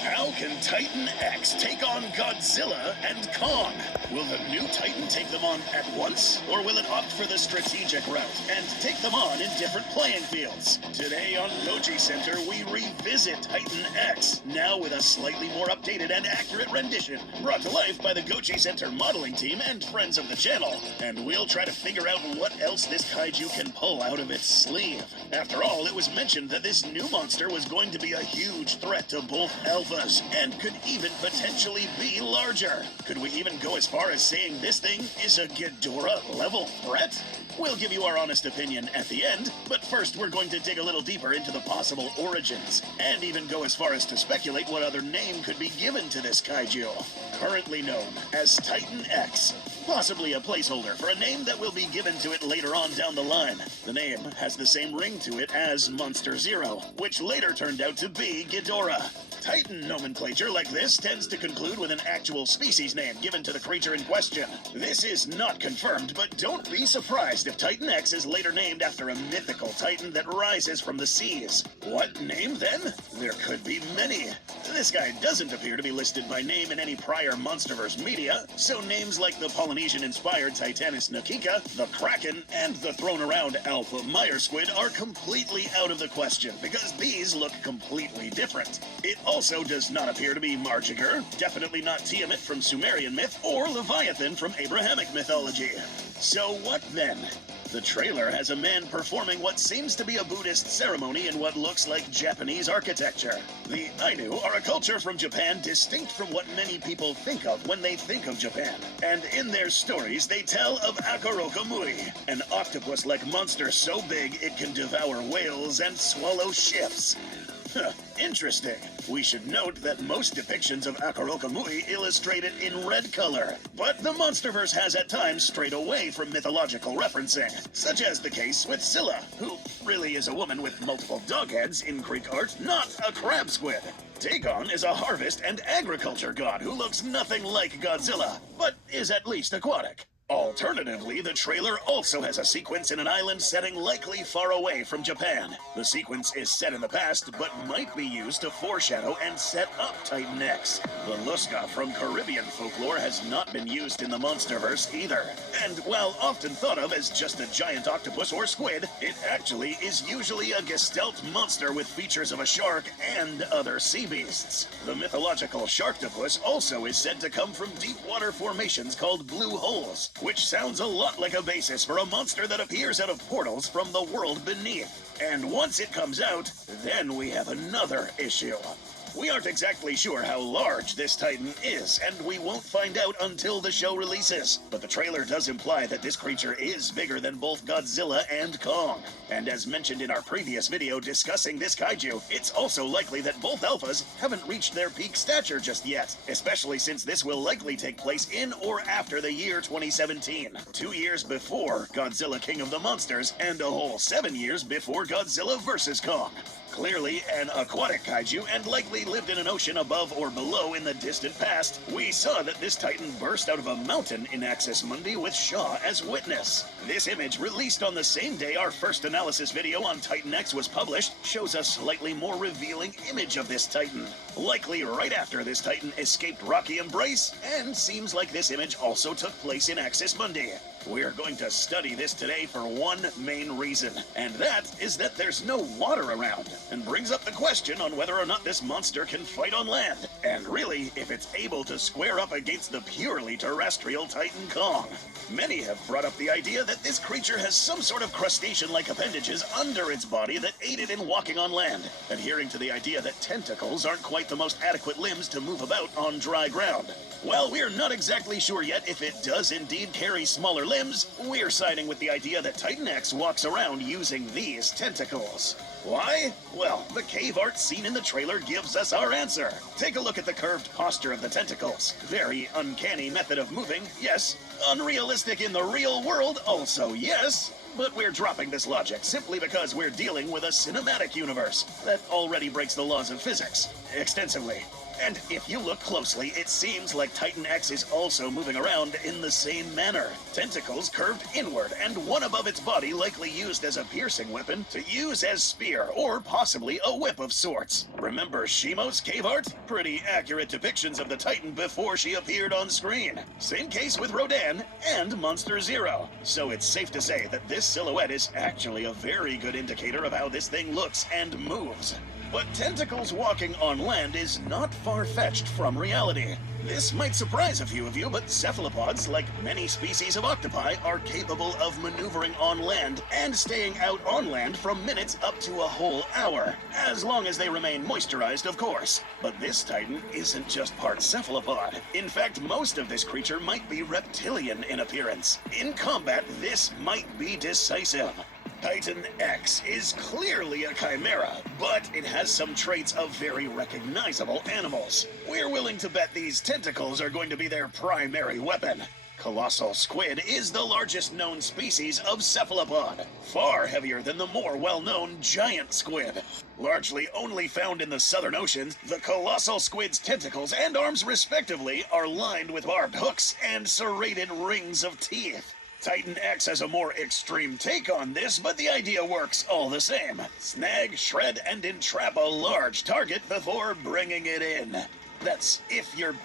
How can Titan X take on Godzilla and Kong? Will the new Titan take them on at once, or will it opt for the strategic route and take them on in different playing fields? Today on Goji Center, we revisit Titan X, now with a slightly more updated and accurate rendition, brought to life by the Goji Center modeling team and friends of the channel. And we'll try to figure out what else this kaiju can pull out of its sleeve. After all, it was mentioned that this new monster was going to be a huge threat to both alphas, and could even potentially be larger. Could we even go as far as saying this thing is a Ghidorah-level threat? We'll give you our honest opinion at the end, but first we're going to dig a little deeper into the possible origins, and even go as far as to speculate what other name could be given to this kaiju. Currently known as Titan X. Possibly a placeholder for a name that will be given to it later on down the line. The name has the same ring to it as Monster Zero, which later turned out to be Ghidorah. Titan nomenclature like this tends to conclude with an actual species name given to the creature in question. This is not confirmed, but don't be surprised if Titan X is later named after a mythical titan that rises from the seas. What name then? There could be many. This guy doesn't appear to be listed by name in any prior Monsterverse media, so names like the Polynesian-inspired Titanus Nakika, the Kraken, and the thrown-around Alpha Meyer Squid are completely out of the question, because these look completely different. It also does not appear to be Marjigar, definitely not Tiamat from Sumerian myth, or Leviathan from Abrahamic mythology. So what then? The trailer has a man performing what seems to be a Buddhist ceremony in what looks like Japanese architecture. The Ainu are a culture from Japan distinct from what many people think of when they think of Japan. And in their stories, they tell of Akaroka Mui, an octopus-like monster so big it can devour whales and swallow ships. Interesting. We should note that most depictions of Akaroka Mui illustrate it in red color, but the Monsterverse has at times strayed away from mythological referencing, such as the case with Scylla, who really is a woman with multiple dog heads in Greek art, not a crab squid. Dagon is a harvest and agriculture god who looks nothing like Godzilla, but is at least aquatic. Alternatively, the trailer also has a sequence in an island setting likely far away from Japan. The sequence is set in the past, but might be used to foreshadow and set up Titan X. The Lusca from Caribbean folklore has not been used in the Monsterverse either. And while often thought of as just a giant octopus or squid, it actually is usually a gestalt monster with features of a shark and other sea beasts. The mythological Sharktopus also is said to come from deep water formations called blue holes, which sounds a lot like a basis for a monster that appears out of portals from the world beneath. And once it comes out, then we have another issue. We aren't exactly sure how large this Titan is, and we won't find out until the show releases. But the trailer does imply that this creature is bigger than both Godzilla and Kong. And as mentioned in our previous video discussing this kaiju, it's also likely that both alphas haven't reached their peak stature just yet, especially since this will likely take place in or after the year 2017, 2 years before Godzilla King of the Monsters, and a whole 7 years before Godzilla vs. Kong. Clearly an aquatic kaiju and likely lived in an ocean above or below in the distant past, we saw that this Titan burst out of a mountain in Axis Mundi with Shaw as witness. This image, released on the same day our first analysis video on Titan X was published, shows a slightly more revealing image of this Titan. Likely right after this Titan escaped Rocky Embrace, and seems like this image also took place in Axis Mundi. We're going to study this today for one main reason, and that is that there's no water around, and brings up the question on whether or not this monster can fight on land, and really, if it's able to square up against the purely terrestrial Titan Kong. Many have brought up the idea that this creature has some sort of crustacean-like appendages under its body that aid it in walking on land, adhering to the idea that tentacles aren't quite the most adequate limbs to move about on dry ground. While we're not exactly sure yet if it does indeed carry smaller limbs, we're siding with the idea that Titan X walks around using these tentacles. Why? Well, the cave art seen in the trailer gives us our answer. Take a look at the curved posture of the tentacles. Very uncanny method of moving, yes. Unrealistic in the real world, also yes. But we're dropping this logic simply because we're dealing with a cinematic universe that already breaks the laws of physics extensively. And if you look closely, it seems like Titan X is also moving around in the same manner. Tentacles curved inward and one above its body likely used as a piercing weapon to use as spear or possibly a whip of sorts. Remember Shimo's cave art? Pretty accurate depictions of the Titan before she appeared on screen. Same case with Rodan and Monster Zero. So it's safe to say that this silhouette is actually a very good indicator of how this thing looks and moves. But tentacles walking on land is not far-fetched from reality. This might surprise a few of you, but cephalopods, like many species of octopi, are capable of maneuvering on land and staying out on land from minutes up to a whole hour, as long as they remain moisturized, of course. But this Titan isn't just part cephalopod. In fact, most of this creature might be reptilian in appearance. In combat, this might be decisive. Titan X is clearly a chimera, but it has some traits of very recognizable animals. We're willing to bet these tentacles are going to be their primary weapon. Colossal squid is the largest known species of cephalopod, far heavier than the more well-known giant squid. Largely only found in the southern oceans, the colossal squid's tentacles and arms respectively are lined with barbed hooks and serrated rings of teeth. Titan X has a more extreme take on this, but the idea works all the same. Snag, shred, and entrap a large target before bringing it in. That's if your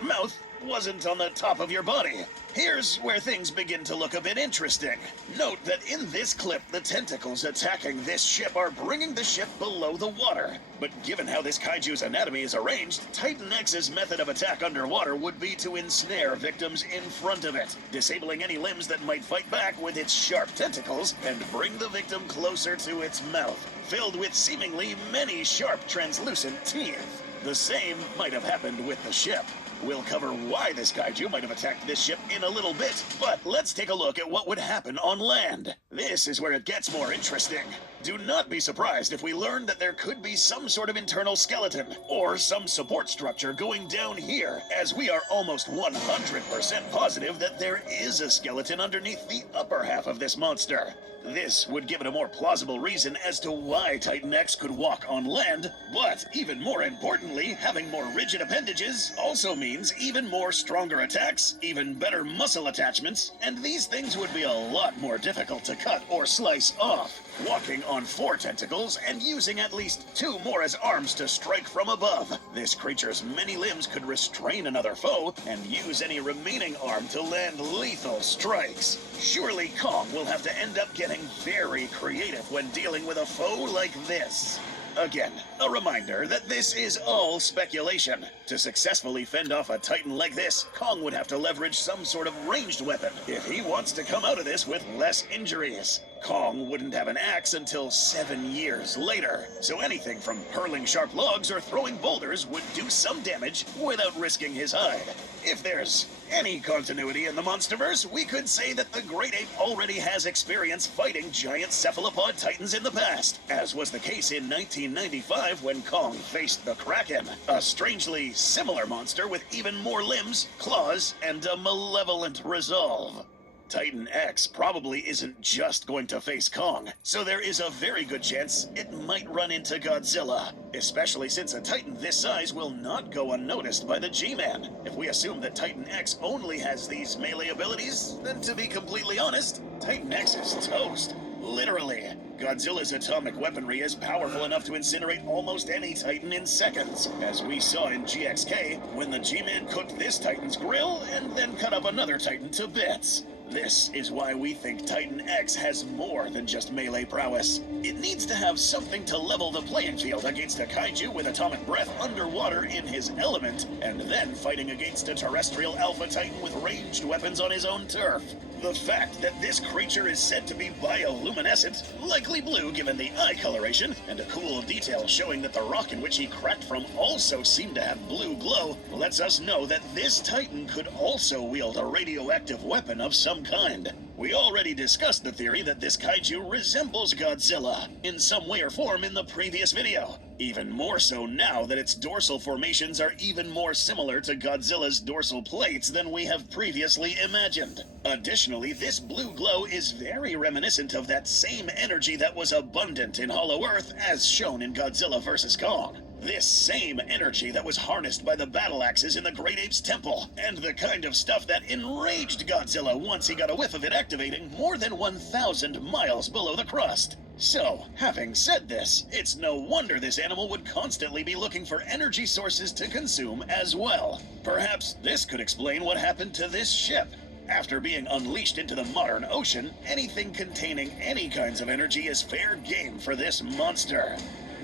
mouth wasn't on the top of your body. Here's where things begin to look a bit interesting. Note that in this clip, the tentacles attacking this ship are bringing the ship below the water. But given how this kaiju's anatomy is arranged, Titan X's method of attack underwater would be to ensnare victims in front of it, disabling any limbs that might fight back with its sharp tentacles and bring the victim closer to its mouth, filled with seemingly many sharp translucent teeth. The same might have happened with the ship. We'll cover why this kaiju might have attacked this ship in a little bit, but let's take a look at what would happen on land. This is where it gets more interesting. Do not be surprised if we learn that there could be some sort of internal skeleton, or some support structure going down here, as we are almost 100% positive that there is a skeleton underneath the upper half of this monster. This would give it a more plausible reason as to why Titan X could walk on land, but even more importantly, having more rigid appendages also means even more stronger attacks, even better muscle attachments, and these things would be a lot more difficult to cut or slice off. Walking on 4 tentacles and using at least 2 more as arms to strike from above. This creature's many limbs could restrain another foe and use any remaining arm to land lethal strikes. Surely Kong will have to end up getting very creative when dealing with a foe like this. Again, a reminder that this is all speculation. To successfully fend off a Titan like this, Kong would have to leverage some sort of ranged weapon if he wants to come out of this with less injuries. Kong wouldn't have an axe until 7 years later, so anything from hurling sharp logs or throwing boulders would do some damage without risking his hide. If there's any continuity in the Monsterverse, we could say that the Great Ape already has experience fighting giant cephalopod titans in the past, as was the case in 1995 when Kong faced the Kraken, a strangely similar monster with even more limbs, claws, and a malevolent resolve. Titan X probably isn't just going to face Kong, so there is a very good chance it might run into Godzilla, especially since a Titan this size will not go unnoticed by the G-Man. If we assume that Titan X only has these melee abilities, then to be completely honest, Titan X is toast. Literally. Godzilla's atomic weaponry is powerful enough to incinerate almost any Titan in seconds, as we saw in GXK when the G-Man cooked this Titan's grill and then cut up another Titan to bits. This is why we think Titan X has more than just melee prowess. It needs to have something to level the playing field against a kaiju with atomic breath underwater in his element, and then fighting against a terrestrial alpha titan with ranged weapons on his own turf. The fact that this creature is said to be bioluminescent, likely blue given the eye coloration, and a cool detail showing that the rock in which he cracked from also seemed to have blue glow, lets us know that this titan could also wield a radioactive weapon of some kind. We already discussed the theory that this kaiju resembles Godzilla in some way or form in the previous video. Even more so now that its dorsal formations are even more similar to Godzilla's dorsal plates than we have previously imagined. Additionally, this blue glow is very reminiscent of that same energy that was abundant in Hollow Earth as shown in Godzilla vs. Kong. This same energy that was harnessed by the battle axes in the Great Ape's temple, and the kind of stuff that enraged Godzilla once he got a whiff of it activating more than 1,000 miles below the crust. So, having said this, it's no wonder this animal would constantly be looking for energy sources to consume as well. Perhaps this could explain what happened to this ship. After being unleashed into the modern ocean, anything containing any kinds of energy is fair game for this monster.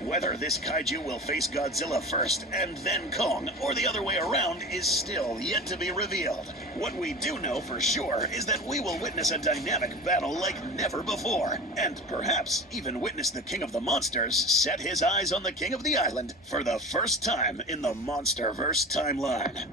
Whether this kaiju will face Godzilla first and then Kong, or the other way around, is still yet to be revealed. What we do know for sure is that we will witness a dynamic battle like never before, and perhaps even witness the King of the Monsters set his eyes on the King of the Island for the first time in the Monsterverse timeline.